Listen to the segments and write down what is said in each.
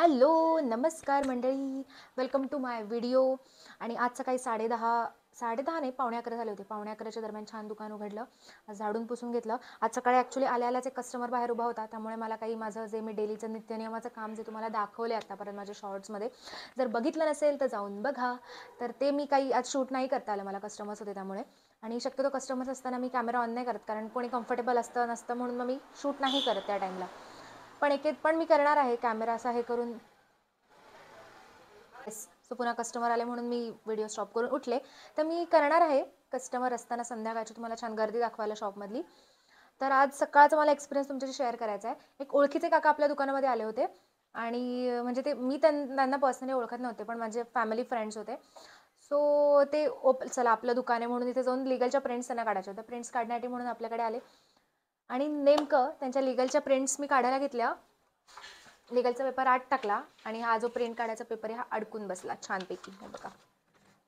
Hello नमस्कार मंडळी, welcome to my video. आणि आज सकाळी 10:30 नाही 11:45 झाले होते. 11:45च्या दरम्यान छान दुकान उघडलं, झाडून पुसून घेतलं. आज सकाळी ॲक्च्युली आल्याच एक कस्टमर बाहेर उभा होता, त्यामुळे मला काही माझं जे मी डेलीचं नित्यनियमाचं काम जे तुम्हाला दाखवले आतापर्यंत माझ्या शॉर्ट्समध्ये, जर बघितलं नसेल तर जाऊन बघा. तर ते मी काही आज शूट नाही करता आलं, मला कस्टमर्स होते त्यामुळे. आणि शक्यतो कस्टमर्स असताना मी कॅमेरा ऑन नाही करत, कारण कोणी कम्फर्टेबल असतं नसतं म्हणून मग मी शूट नाही करत त्या टाईमला. पण मी करणार आहे कॅमेरा असा हे करून. सो पुन्हा कस्टमर आले म्हणून मी व्हिडिओ स्टॉप करून उठले. तर मी करणार आहे कस्टमर असताना संध्याकाळची तुम्हाला छान गर्दी दाखवायला शॉपमधली. तर आज सकाळचा मला एक्सपिरियन्स तुमच्याशी शेअर करायचा आहे. एक ओळखीचे काका आपल्या दुकानामध्ये आले होते आणि म्हणजे ते मी त्यांना पर्सनली ओळखत नव्हते, पण माझे फॅमिली फ्रेंड्स होते. सो ते चला आपलं दुकान आहे म्हणून इथे जाऊन लिगलच्या प्रिंट्स त्यांना काढायच्या होत्या. प्रिंट्स काढण्यासाठी म्हणून आपल्याकडे आले आणि नेमकं त्यांच्या लिगलच्या प्रिंट्स मी काढायला घेतल्या. लिगलचा पेपर आत टाकला आणि हा जो प्रिंट काढायचा पेपर आहे हा अडकून बसला छानपैकी. हे बघा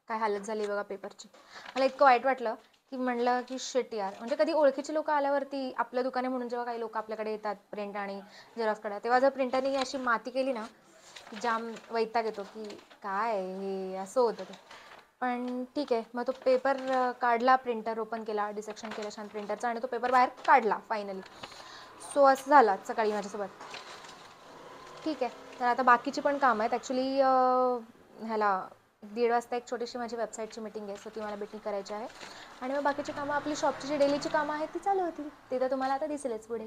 काय हालत झाली बघा पेपरची. मला इतकं वाईट वाटलं की म्हणलं की शिट यार. म्हणजे कधी ओळखीची लोक आल्यावरती आपलं दुकान आहे म्हणून जेव्हा काही लोक आपल्याकडे येतात प्रिंट आणि झेरॉक्स काढा, तेव्हा जर प्रिंटरने अशी माती केली ना की जाम वैताग येतो की काय हे असं होतं ते. पण ठीक आहे, मग तो पेपर काढला, प्रिंटर ओपन केला, डिसेक्शन केलं छान प्रिंटरचा आणि तो पेपर बाहेर काढला फायनली. सो असं झालं सकाळी माझ्यासोबत. ठीक आहे, तर आता बाकीची पण कामं आहेत. ॲक्च्युली ह्याला 1:30 वाजता एक छोटीशी माझी वेबसाईटची मीटिंग आहे, सो ती मला मीटिंग करायची आहे. आणि मग बाकीची कामं आपली शॉपची जी डेलीची कामं आहेत ती चालू होतील. ते तर तुम्हाला आता दिसेलच पुढे.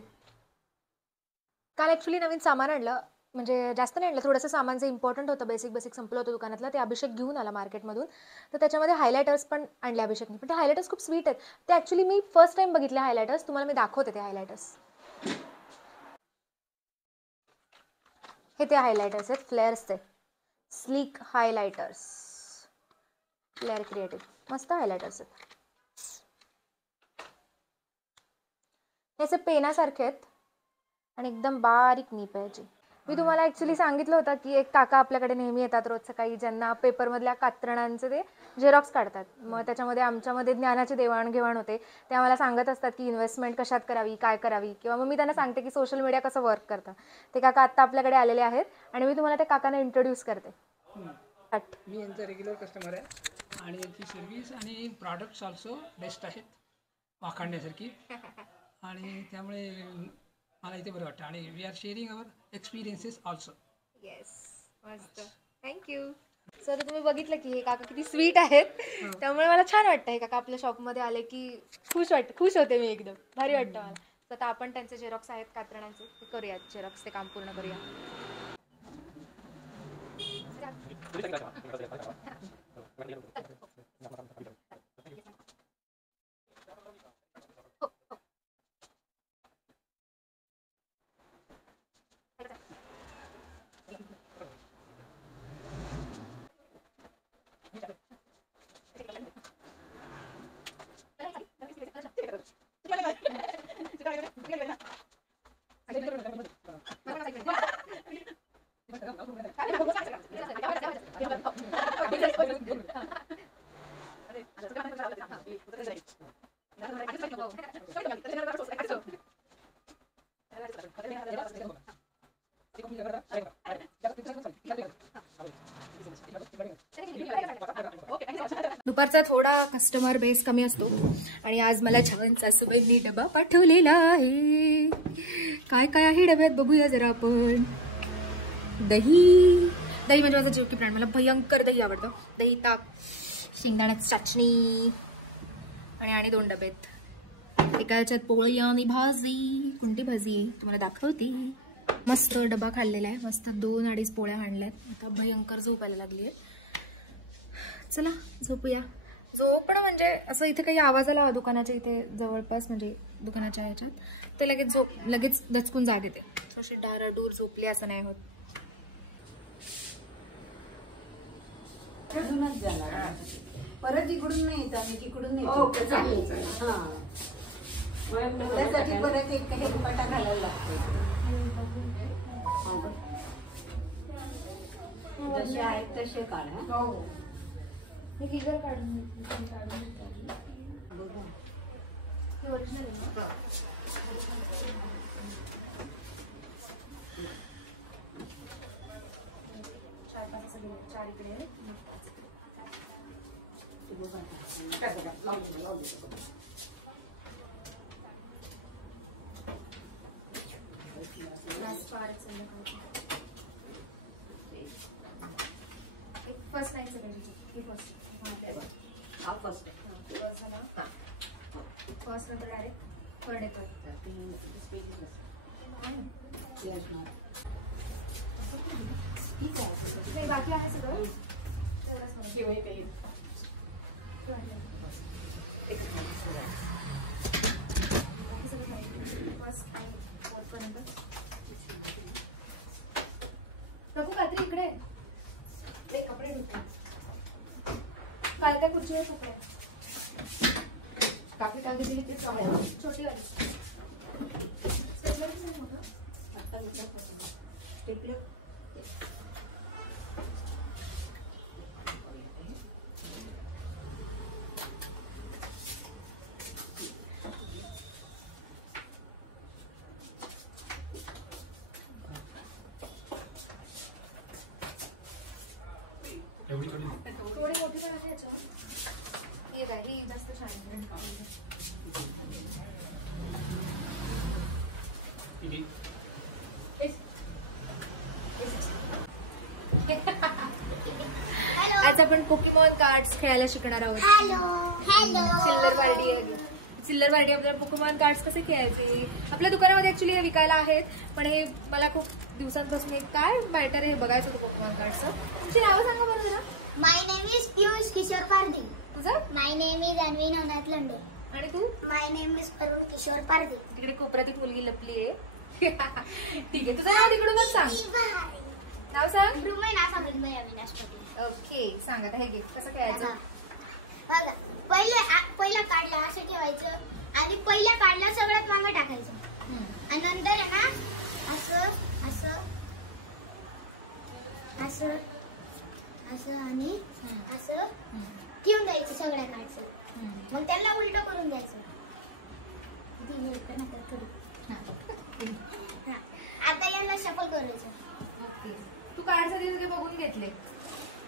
काल ॲक्च्युली नवीन सामान आणलं, म्हणजे जास्त नाही आणलं, थोडंसं सामान जे इम्पॉर्टंट होतं, बेसिक संपलं होतं दुकानातलं, ते अभिषेक घेऊन आला मार्केटमधून. तर त्याच्यामध्ये हायलायटर्स पण आणले अभिषेकने. पण ते हायलायटर्स खूप स्वीट आहेत. ते ॲक्च्युली मी फर्स्ट टाईम बघितले हायलायटर्स. तुम्हाला मी दाखवते ते हायलायटर्स. हे ते हायलायटर्स आहेत फ्लेअर्सचे, स्लीक हायलायटर्स, फ्लेअर क्रिएटिव्ह. मस्त हायलायटर्स आहेत. हे असे पेनासारखे आहेत आणि एकदम बारीक नीप आहे याची. मी तुम्हाला ॲक्च्युली सांगितलं होतं की एक काका आपल्याकडे नेहमी येतात रोज सकाळी, ज्यांना पेपरमधल्या कात्रणांचे ते झेरॉक्स काढतात. मग त्याच्यामध्ये आमच्यामध्ये ज्ञानाची देवाणघेवाण होते. ते आम्हाला सांगत असतात की इन्व्हेस्टमेंट कशात करावी, काय करावी, किंवा मग मी त्यांना सांगते की सोशल मीडिया कसं वर्क करतं. ते काका आत्ता आपल्याकडे आलेले आहेत आणि मी तुम्हाला त्या काकांना इंट्रोड्यूस करते. मी यांचा रेग्युलर कस्टमर आहे आणि यांची सर्व्हिस आणि प्रॉडक्ट्स ऑल्सो बेस्ट आहेत वाखाणण्यासारखी. आणि त्यामुळे मला इथे बरं वाटतं आणि we are sharing our experiences also. Yes, मस्त, थँक्यू. सर तुम्ही बघितलं की हे काका किती स्वीट आहेत, त्यामुळे मला छान वाटतं हे काका आपल्या शॉपमध्ये आले की खुश होते मी एकदम. भारी वाटतं मला. तर आता आपण त्यांचे झेरॉक्स आहेत कात्रणांचे ते करूयात, झेरॉक्स ते काम पूर्ण करूया. दुपारचा थोडा कस्टमर बेस कमी असतो आणि आज मला छान सासूबाईंनी डबा पाठवलेला आहे. काय काय आहे डब्यात बघूया जरा आपण. दही म्हणजे माझा जीव की प्राण. मला भयंकर दही आवडतं. दही, ताक, शेंगदाण्याची चटणी आणि 2 डबे आहेत. एका याच्यात पोळी आणि भाजी. कोणती भाजी तुम्हाला दाखवते. मस्त डबा खाल्लेला आहे, मस्त 2-2.5 पोळ्या आणल्यात. आता भयंकर झोप यायला लागली आहे. चला झोपूया. झोपणं म्हणजे असं इथे काही आवाज आला दुकानाच्या इथे जवळपास, म्हणजे दुकानाच्या ह्याच्यात, ते लगेच दचकून जाग येते. थोडीशी डाराडूर झोपली असं नाही होत. परत इकडून नाही येत आम्ही, तिकडून नाही. त्यासाठी परत एक काही दुपाटा घालायला लागतो. जसे आहेत तसे काढा. मी गिगर काढून 4 इकडे. फर्स्ट नाही फर्स्ट नंतर डायरेक्ट थर्ड येतो. नाही बाकी आहे सगळं बघू काहीतरी इकडे कपडे धुते. काल काय खुर्ची आहे सगळ्या कापी टाकी दिली ते छोटी वाली थोडी मोठी पण आहे याच्यावर. हे काय ही जास्त छान आज आपण पोकेमॉन कार्ड्स खेळायला शिकणार आहोत. सिल्वर बार्डी आहे. सिल्वर बार्डी आपल्याला पोकेमॉन कार्ड्स कसे खेळायचे आपल्या दुकानामध्ये ऍक्च्युली हे विकायला आहेत. पण हे मला खूप दिवसांपासून एक काय बॅटर हे बघायचं होतं पोकेमॉन कार्डचं. तुमची नावं सांगा बरं जरा. My name is Piyush Kishore Pardi. तुझं My name is Anvi Navnath Lande. आणि तू My name is Arun Kishore Pardi. तिकडे कोपऱ्यात एक मुलगी लपली आहे. ठीक आहे तुझं नाव तिकडूनच सांग. नाव सांग. रुमय ना सांगितलं बाई अविनाश पाटील. ओके सांग आता हे घे कसं खेळायचं. बघा पहिला काढला असं ठेवायचं आणि पहिल्या काढला सगळ्यात मागे टाकायचं आणि नंतर आहे ना असं असं असं असं आणि असं ठेवून द्यायचं सगळ्या कार्डचं. मग त्यांना उलट करून द्यायचं. आता यांना शफल करायचं. ओके तू कार्ड साठी बघून घेतले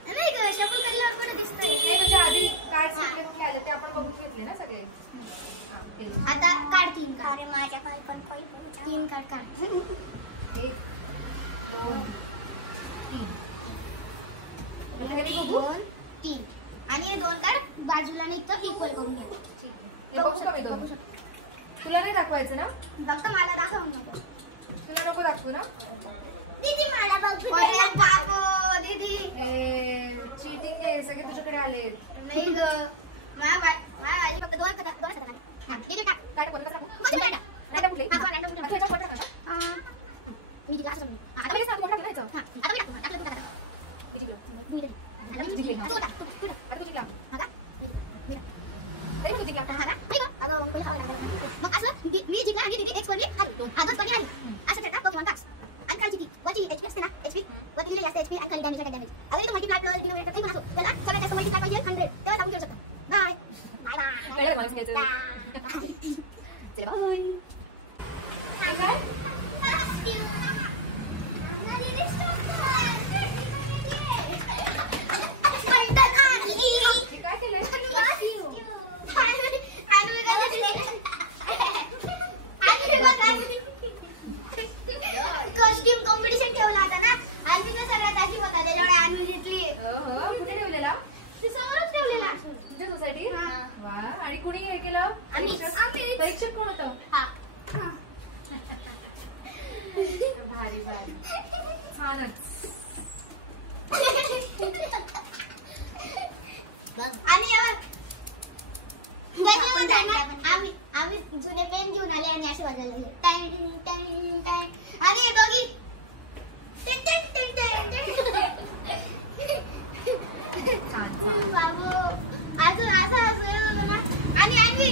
नाही ग शफल केल्यावर बरं दिसतंय. नाही म्हणजे आधी कार्ड कुठले कुठले आले ते आपण बघून घेतले ना सगळे. आता काढ 3 कार्ड. अरे माझ्या काय पण 3 कार्ड काढ. 1 2 2 3 आणि हे 2 कार्ड बाजूला नाही तर इक्वल करून घ्या. बघू तुला नाही दाखवायचं ना. फक्त मला दाखव नको. तुला नको दाखवू ना. दीदी मला बघू दे. बाबू दीदी चीटिंग आहे सगळे तुझ्याकडे आले. नाही ग माझी फक्त 2 कार्ड. दीदी टाक कार्ड कोणाला दाखवू. रँडम कुठले हा रँडम कुठले. अच्छा फोटो टाका. मी तिला असं समजू. आता मी सांगतो फोटो टाकायचं. आता मी टाकू आपलं टाका. किती किलो. दीदी आता तुझी किलो. तू टाक तू आता तुझी किलो. हा का तरी तुझी किलो. हा ना नाही ग अगं मग पहिला हवा लागला. मग असं मी जिंकला आणि दीदी एक्स वरली आदत पण नाही असं करता पोकेमॉन कार्ड्स आणि काय जिंकली वरची एचपी असते ना एचपी वरती लिहिले जास्त एचपी आणि खाली डॅमेज डॅमेज. अगं तू मल्टीप्लाय प्लस किलो काही पण असो त्याला सगळ्यात जास्त मल्टीप्लाय पाहिजे 100 तेव्हा लागू करू शकता. बाय बाय कळलं मला सांगायचं. चला बाय. काय काय केलंय. कॉस्ट्युम कॉम्पिटिशन ठेवला होता ना आणि तिथं सगळ्यात अशी होता त्याच्यामुळे आणून घेतली. कुठे ठेवलेला. ती समोरच ठेवलेला तुमच्या सोसायटी. वा आणि कुणी हे केलं. आम्हीच. परीक्षक कोण होतं. हा भारी भारी छानच. आणि आम्ही जुने पेन घेऊन आले आणि असे वाजायला लागले टाइम टाइम टाइम आणि हे दोघी टिक टिक टिक टिक छान छान. बाबू अजून असं असं ना आणि आणवी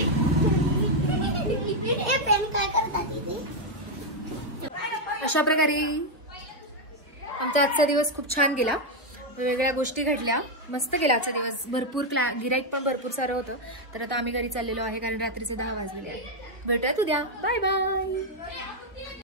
हे पेन काय करतात तिथे. अशा प्रकारे आमचा आजचा दिवस खूप छान गेला. वेगवेगळ्या गोष्टी घडल्या. मस्त गेला आजचा दिवस. भरपूर गिराईक पण भरपूर सारं होतं. तर आता आम्ही घरी चाललेलो आहे कारण रात्रीचे 10 वाजलेले आहे. भेटूयात उद्या. Bye bye.